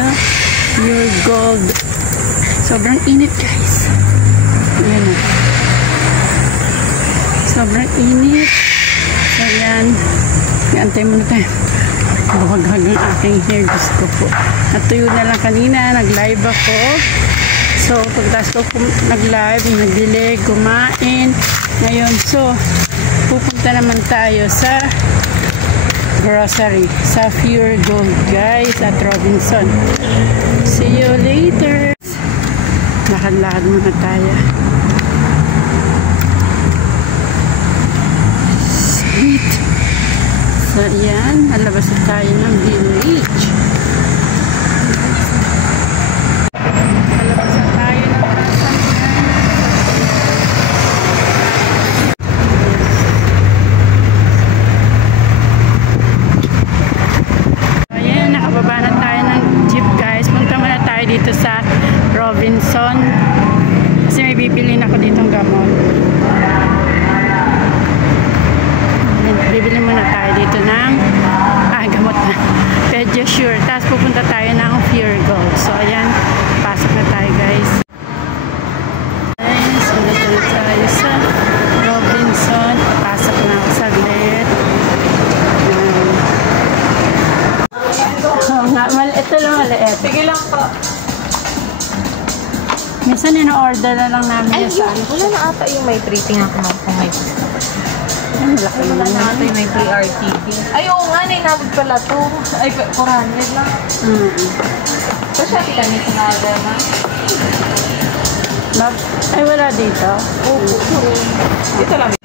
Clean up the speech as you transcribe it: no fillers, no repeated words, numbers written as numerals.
sa Pure Gold. Sobrang init guys. Ayan o. Sobrang init. So yan. Iantay muna tayo. Bawaghag ang aking hair. Gusto ko po. Natuyo na lang kanina. Nag-live ako. So pagkatapos ko nag-live, nag-delay, kumain. Ngayon, so pupunta naman tayo sa grocery. Sa Pure Gold guys at Robinson. See you later. Lakad-lakad muna tayo. Sweet. So, yan. Alabas na tayo ng village. Alabas na tayo ng asan. Ayan, nakababa na tayo ng jeep guys. Punta muna tayo dito sa Robinson. Kasi may bibilin ako ditong gamot. Bibili muna tayo dito ng gamot na Pediasure. Tapos pupunta tayo ng Pure Gold. So ayan, pasok na tayo guys. So dito na tayo sa Robinson. Pasok na ako saglit. Ito lang maliit. Sige lang po. Minsan ino-order na lang namin yung saan. Wala na ata yung may free. Tingnan ko na kung may free. Wala na ata yung may free RTP. Ay, oo nga, nainabot pala to. Ay, 400 lang. So, siya kita niya sa nada na. Ay, wala dito. Oo. Dito lang.